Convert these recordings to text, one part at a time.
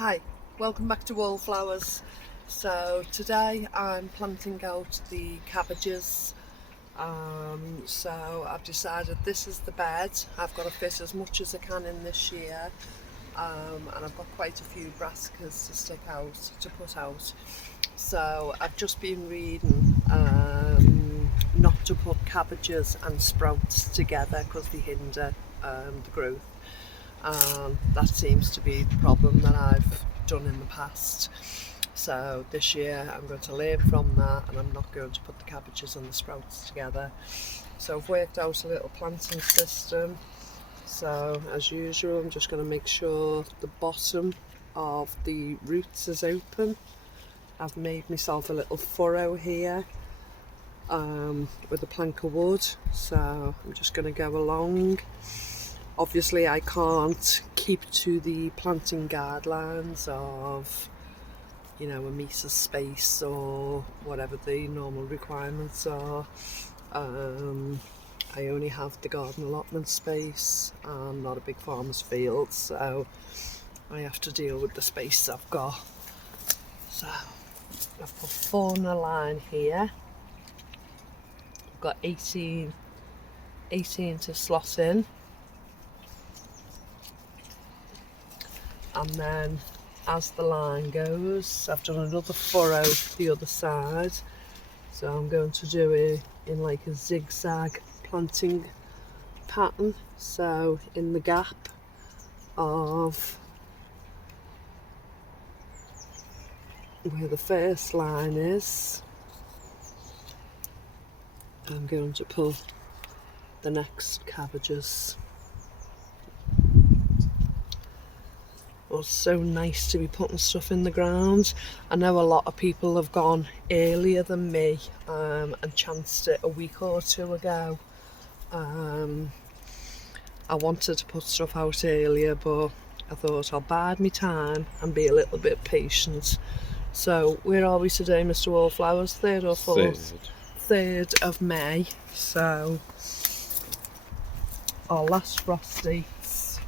Hi, welcome back to Wallflowers. So today I'm planting out the cabbages. So I've decided this is the bed. I've got to fit as much as I can in this year, and I've got quite a few brassicas to put out. So I've just been reading not to put cabbages and sprouts together because they hinder the growth. That seems to be the problem that I've done in the past. So this year I'm going to learn from that, and I'm not going to put the cabbages and the sprouts together. So I've worked out a little planting system. So as usual, I'm just going to make sure the bottom of the roots is open. I've made myself a little furrow here with a plank of wood, so I'm just going to go along. Obviously I can't keep to the planting guidelines of, a metre space or whatever the normal requirements are. I only have the garden allotment space. I'm not a big farmer's field, so I have to deal with the space I've got. So I've put 4 in a line here. I've got 18 to slot in. And then as the line goes, I've done another furrow the other side, so I'm going to do it in like a zigzag planting pattern. So in the gap of where the first line is, I'm going to put the next cabbages. It's so nice to be putting stuff in the ground. I know a lot of people have gone earlier than me and chanced it a week or two ago. I wanted to put stuff out earlier, but I thought I'll bide my time and be a little bit patient. So where are we today, Mr. Wallflowers? 3rd or 4th? 3rd of May. So our last frost dates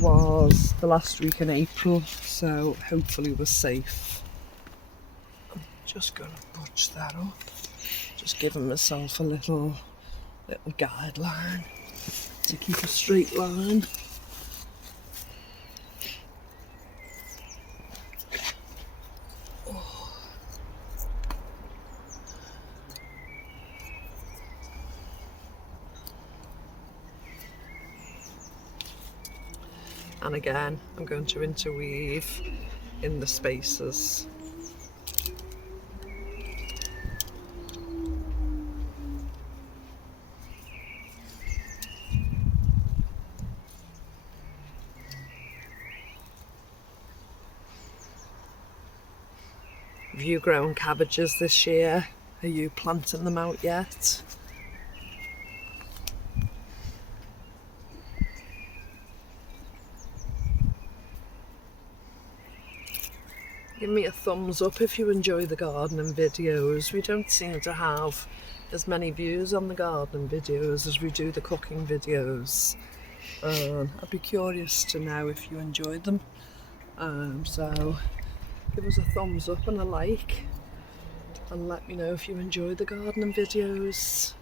was the last week in April, so hopefully we're safe. I'm just going to butch that up, just giving myself a little guideline to keep a straight line. And again, I'm going to interweave in the spaces. Have you grown cabbages this year? Are you planting them out yet? Give me a thumbs up if you enjoy the gardening videos. We don't seem to have as many views on the gardening videos as we do the cooking videos. I'd be curious to know if you enjoyed them. So give us a thumbs up and a like, and let me know if you enjoy the gardening videos.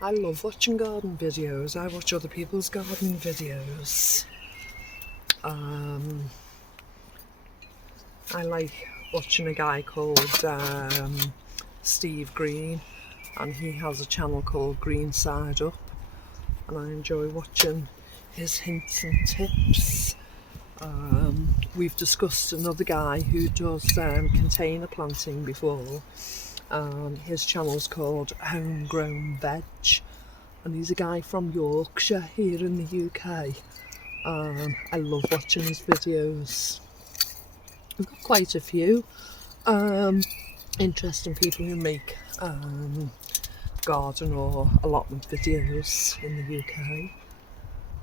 I love watching garden videos. I watch other people's gardening videos. I like watching a guy called Steve Green, and he has a channel called Green Side Up, and I enjoy watching his hints and tips. We've discussed another guy who does container planting before. His channel's called Homegrown Veg, and he's a guy from Yorkshire here in the UK. I love watching his videos. We've got quite a few interesting people who make garden or allotment videos in the UK.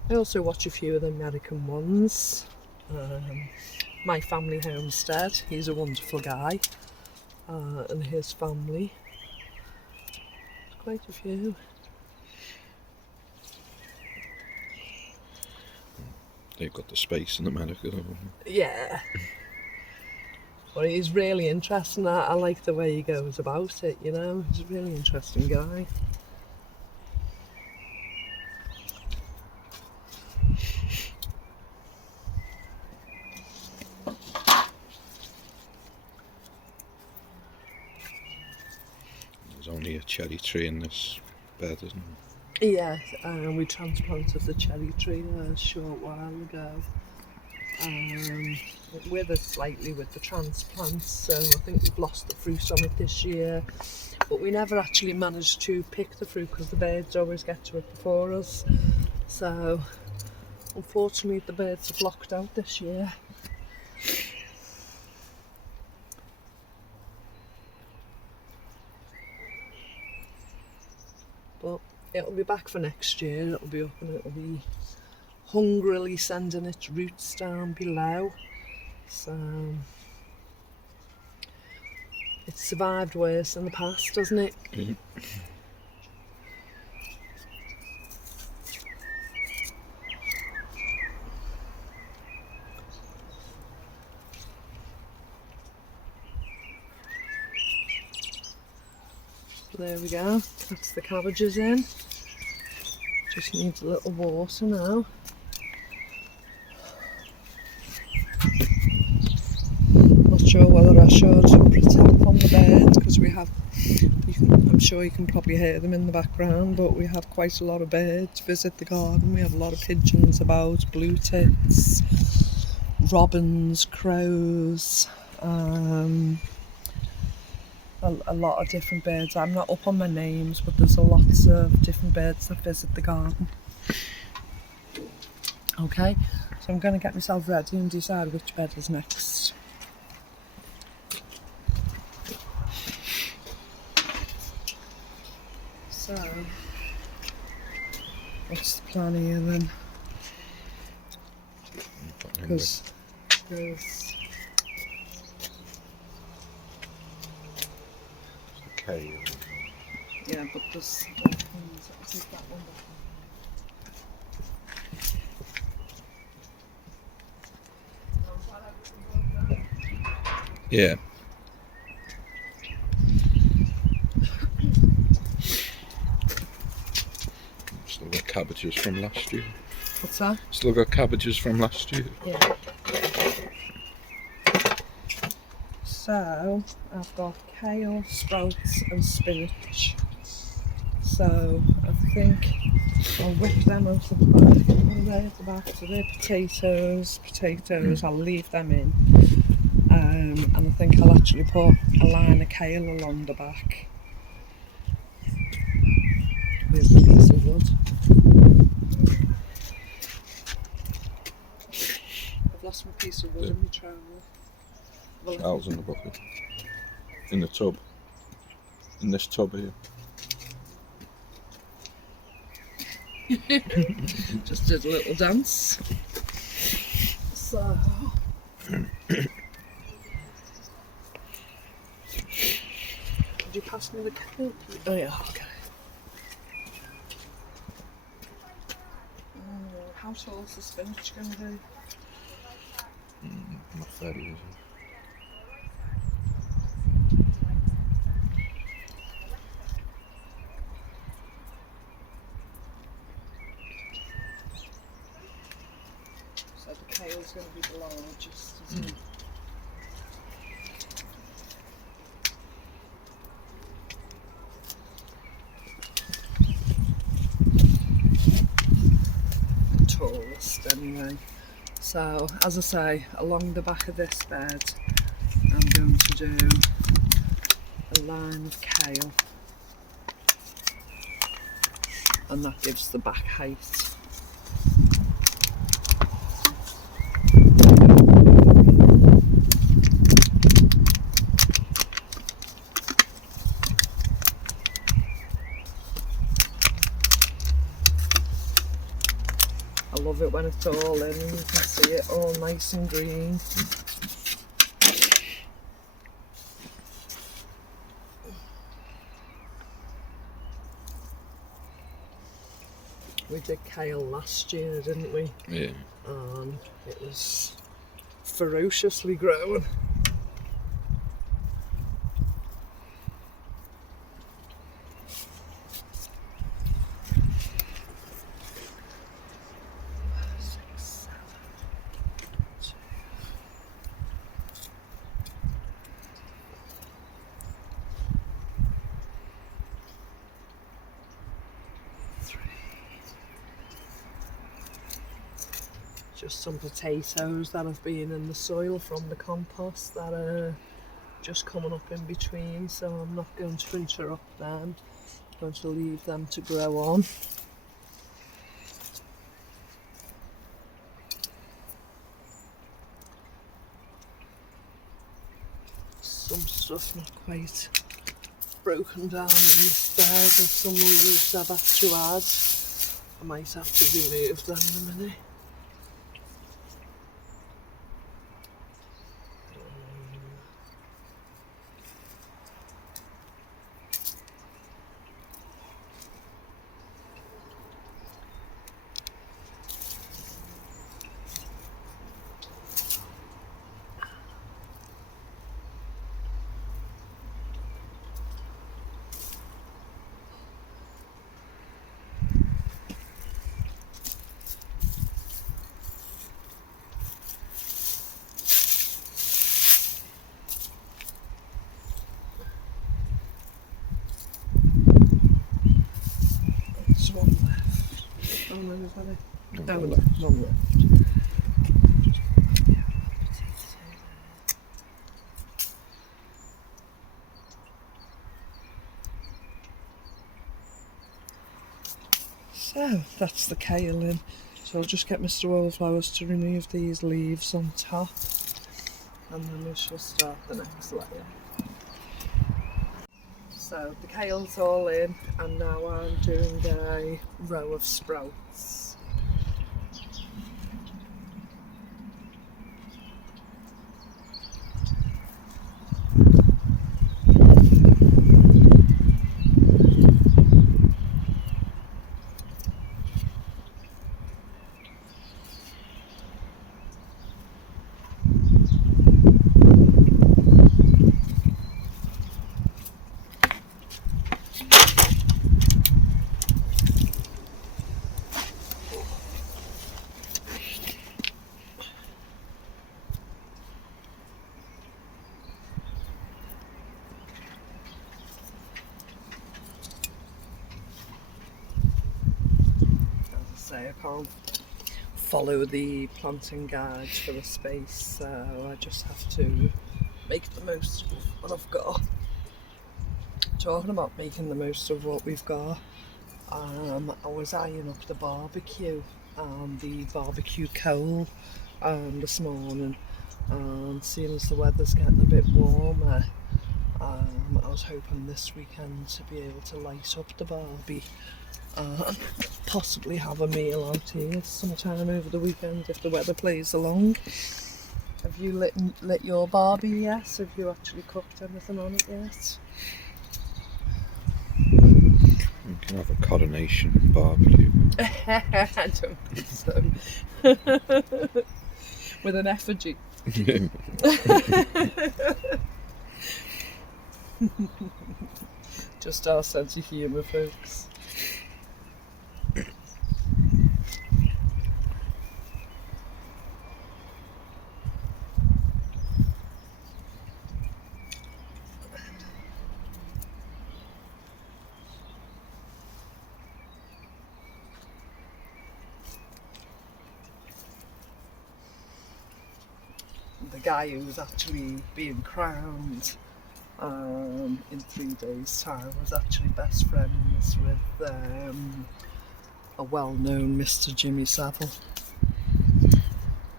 I also watch a few of the American ones. My Family Homestead, he's a wonderful guy, and his family. There's quite a few. They've got the space in America, haven't they? Yeah. But he's really interesting. I like the way he goes about it, you know. He's a really interesting guy. There's only a cherry tree in this bed, isn't there? Yeah, we transplanted the cherry tree a short while ago. It withered slightly with the transplants, so I think we've lost the fruit on it this year. But we never actually managed to pick the fruit because the birds always get to it before us. So unfortunately the birds have locked out this year. But it'll be back for next year. It'll be up and it'll be hungrily sending its roots down below. So it's survived worse in the past, doesn't it? Mm. There we go, that's the cabbages in. Just needs a little water now. Not sure whether I should pretend from the birds because I'm sure you can probably hear them in the background, but we have quite a lot of birds visit the garden. We have a lot of pigeons about, blue tits, robins, crows, a lot of different birds. I'm not up on my names, but there's lots of different birds that visit the garden. Okay, so I'm going to get myself ready and decide which bed is next. So, what's the plan here then? Because there's Okay. yeah, but there's I'll take that one back. Yeah. Still got cabbages from last year. What's that? Still got cabbages from last year. Yeah. So I've got kale, sprouts and spinach. So I think I'll whip them out of the back. Oh, they're at the back. So they're potatoes. I'll leave them in. And I think I'll actually put a line of kale along the back. There's the piece of wood. I've lost my piece of wood in my trowel. Charles in the bucket. In the tub. In this tub here. Just did a little dance. So could you pass me the kale? Oh yeah, okay. How tall is the spinach going to be? Not very easy. So the kale's going to be the largest, isn't it? The tallest anyway. So as I say, along the back of this bed I'm going to do a line of kale, and that gives the back height. I love it when it's all in and you can see it all nice and green. We did kale last year, didn't we? Yeah. And it was ferociously growing. Just some potatoes that have been in the soil from the compost that are just coming up in between, so I'm not going to interrupt them. I'm going to leave them to grow on. Some stuff not quite broken down in this bed, and some leaves I've had to add. I might have to remove them in a minute. There's one left. Oh no, is that it? No, Oh, left. one left. So that's the kale in. So I'll just get Mr. Wildflowers to remove these leaves on top, and then we shall start the next layer. So the kale's all in, and now I'm doing a row of sprouts. I can't follow the planting guide for the space, so I just have to make the most of what I've got. Talking about making the most of what we've got, I was eyeing up the barbecue and the barbecue coal this morning, and seeing as the weather's getting a bit warmer, I was hoping this weekend to be able to light up the barbie and possibly have a meal out here sometime over the weekend if the weather plays along. Have you lit your barbie yet? Have you actually cooked anything on it yet? You can have a coronation barbecue. I don't think so. With an effigy. Just our sense of humour, folks. The guy who's actually being crowned in 3 days' time was actually best friends with a well-known Mr. Jimmy Savile.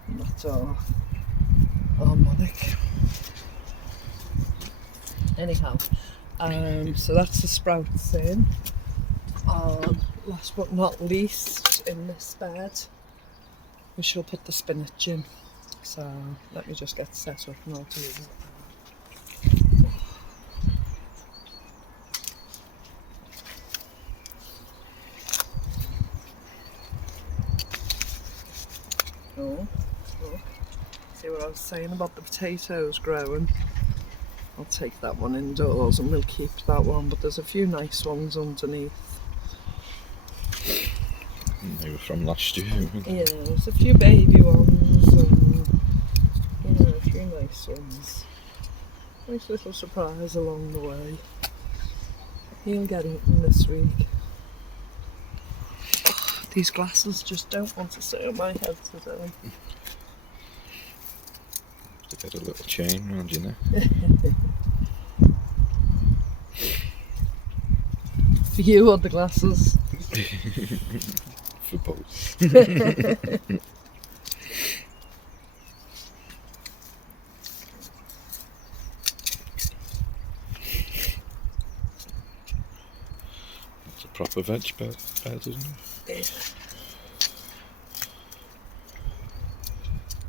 Not our monarch. Anyhow, so that's the sprouts in. Last but not least, in this bed, we shall put the spinach in. So let me just get set up and I'll do that. I was saying about the potatoes growing. I'll take that one indoors and we'll keep that one, but there's a few nice ones underneath. They were from last year. Yeah, there's a few baby ones and a few nice ones. Nice little surprise along the way. He'll get eaten this week. Oh, these glasses just don't want to sit on my head today. To get a little chain around your neck. For you or the glasses? For both. It's a proper veg bed, isn't it? Yeah.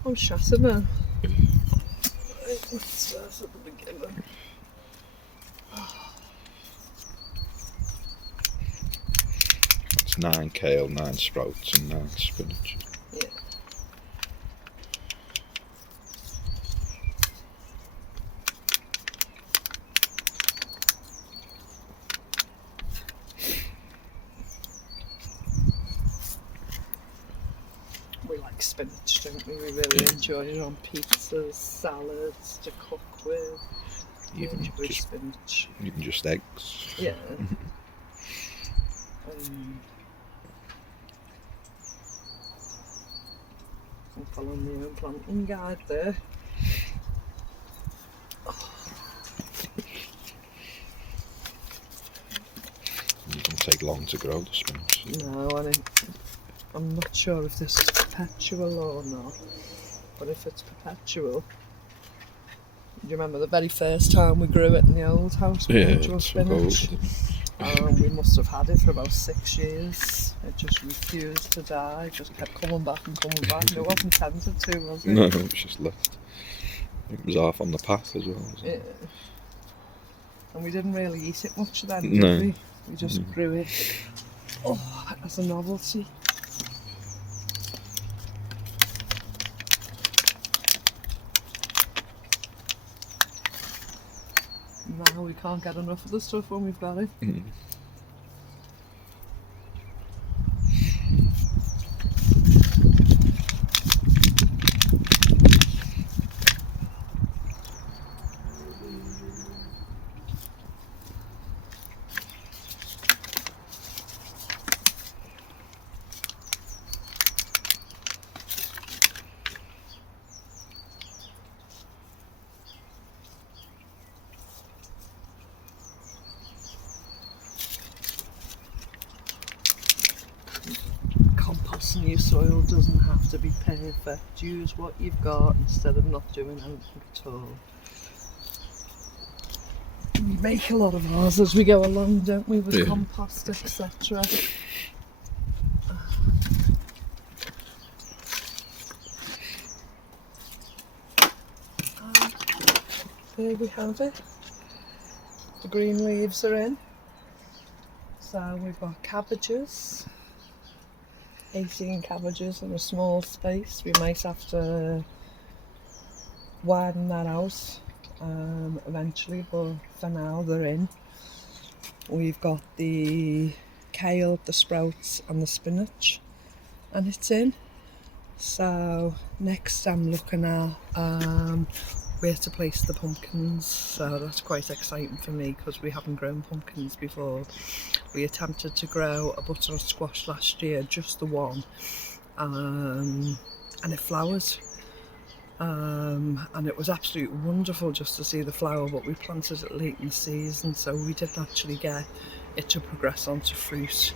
I'm shattered now. Let's start at the beginning. It's 9 kale, 9 sprouts and 9 spinach. Yeah. We like spinach, don't we? We really enjoy it on pizzas, salads, to cook with. Even just spinach. Even just eggs. Yeah. I'm following my own planting guide there. It doesn't take long to grow the spinach. No, I'm not sure if this is perpetual or not, but if it's perpetual, do you remember the very first time we grew it in the old house? Perpetual spinach. We must have had it for about 6 years. It just refused to die. It just kept coming back and coming back. It wasn't tended to, was it? No, it was just left. It was half on the path as well. Wasn't it? Yeah. And we didn't really eat it much then, did No. we? We just grew it as a novelty. Now we can't get enough of the stuff when we've got it. Composting your soil doesn't have to be perfect. Use what you've got instead of not doing anything at all. We make a lot of ours as we go along, don't we, with compost, etc. There we have it. The green leaves are in. So we've got cabbages. 18 cabbages in a small space. We might have to widen that out eventually, but for now they're in. We've got the kale, the sprouts and the spinach, and it's in. So next I'm looking at where to place the pumpkins, so that's quite exciting for me because we haven't grown pumpkins before. We attempted to grow a butternut squash last year, just the one, and it flowers, and it was absolutely wonderful just to see the flower, but we planted it late in the season, so we didn't actually get it to progress onto fruit.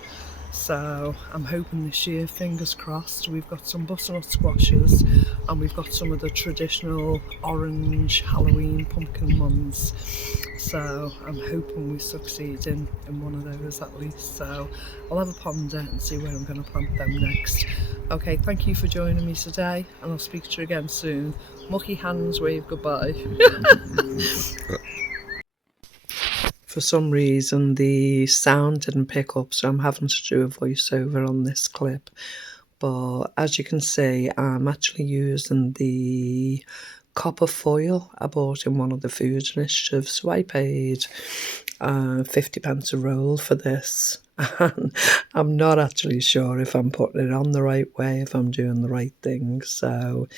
So I'm hoping this year, fingers crossed, we've got some butternut squashes and we've got some of the traditional orange Halloween pumpkin ones. So I'm hoping we succeed in one of those at least. So I'll have a ponder and see where I'm going to plant them next. Okay, thank you for joining me today and I'll speak to you again soon. Mucky hands wave goodbye. For some reason the sound didn't pick up, so I'm having to do a voiceover on this clip, But as you can see, I'm actually using the copper foil I bought in one of the food initiatives. So I paid 50 pence a roll for this. And I'm not actually sure if I'm putting it on the right way, if I'm doing the right thing. So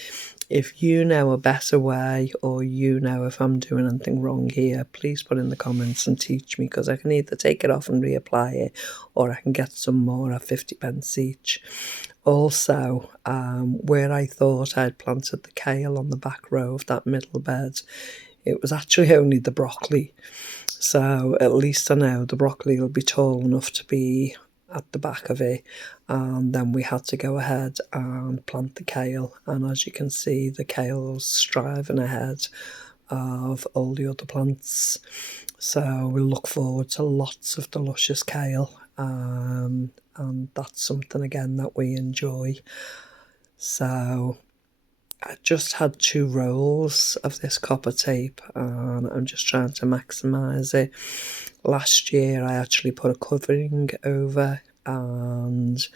if you know a better way, or you know if I'm doing anything wrong here, please put in the comments and teach me, because I can either take it off and reapply it, or I can get some more at 50 pence each. Also, where I thought I'd planted the kale on the back row of that middle bed, it was actually only the broccoli. So at least I know the broccoli will be tall enough to be at the back of it. And then we had to go ahead and plant the kale. And as you can see, the kale's striving ahead of all the other plants. So we look forward to lots of the luscious kale. And that's something again that we enjoy. So I just had 2 rolls of this copper tape, and I'm just trying to maximise it. Last year I actually put a covering over, and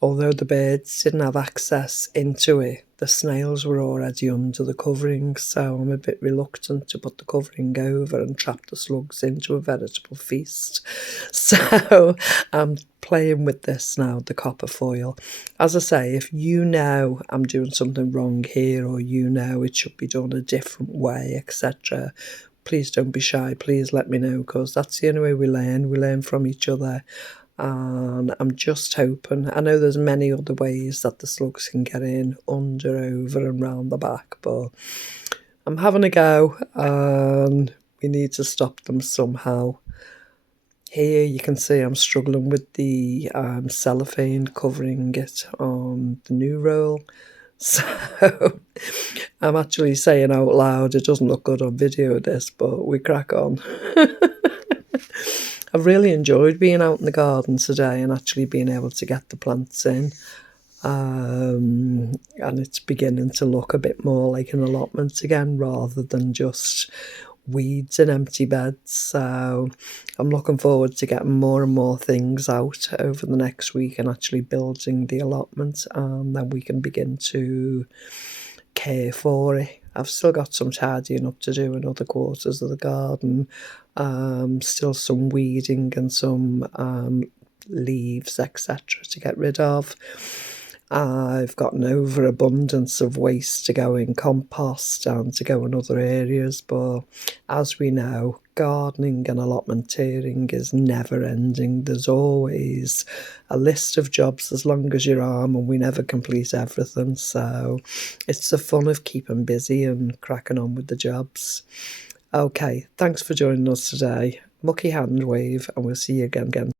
although the birds didn't have access into it, the snails were already under the covering, so I'm a bit reluctant to put the covering over and trap the slugs into a veritable feast. So I'm playing with this now, the copper foil. As I say, if you know I'm doing something wrong here, or you know it should be done a different way, etc., please don't be shy. Please let me know, because that's the only way we learn. We learn from each other. And I'm just hoping, I know there's many other ways that the slugs can get in, under, over and round the back, but I'm having a go, and we need to stop them somehow. Here you can see I'm struggling with the cellophane covering it on the new roll. So I'm actually saying out loud, it doesn't look good on video this, but we crack on. I've really enjoyed being out in the garden today and actually being able to get the plants in. And it's beginning to look a bit more like an allotment again, rather than just weeds and empty beds. So I'm looking forward to getting more and more things out over the next week and actually building the allotment, and then we can begin to care for it. I've still got some tidying up to do in other quarters of the garden, still some weeding and some leaves, etc., to get rid of. I've got an overabundance of waste to go in compost and to go in other areas, but as we know, gardening and allotmenteering is never ending. There's always a list of jobs as long as your arm, and we never complete everything. So it's the fun of keeping busy and cracking on with the jobs. Okay, thanks for joining us today. Mucky hand wave, and we'll see you again.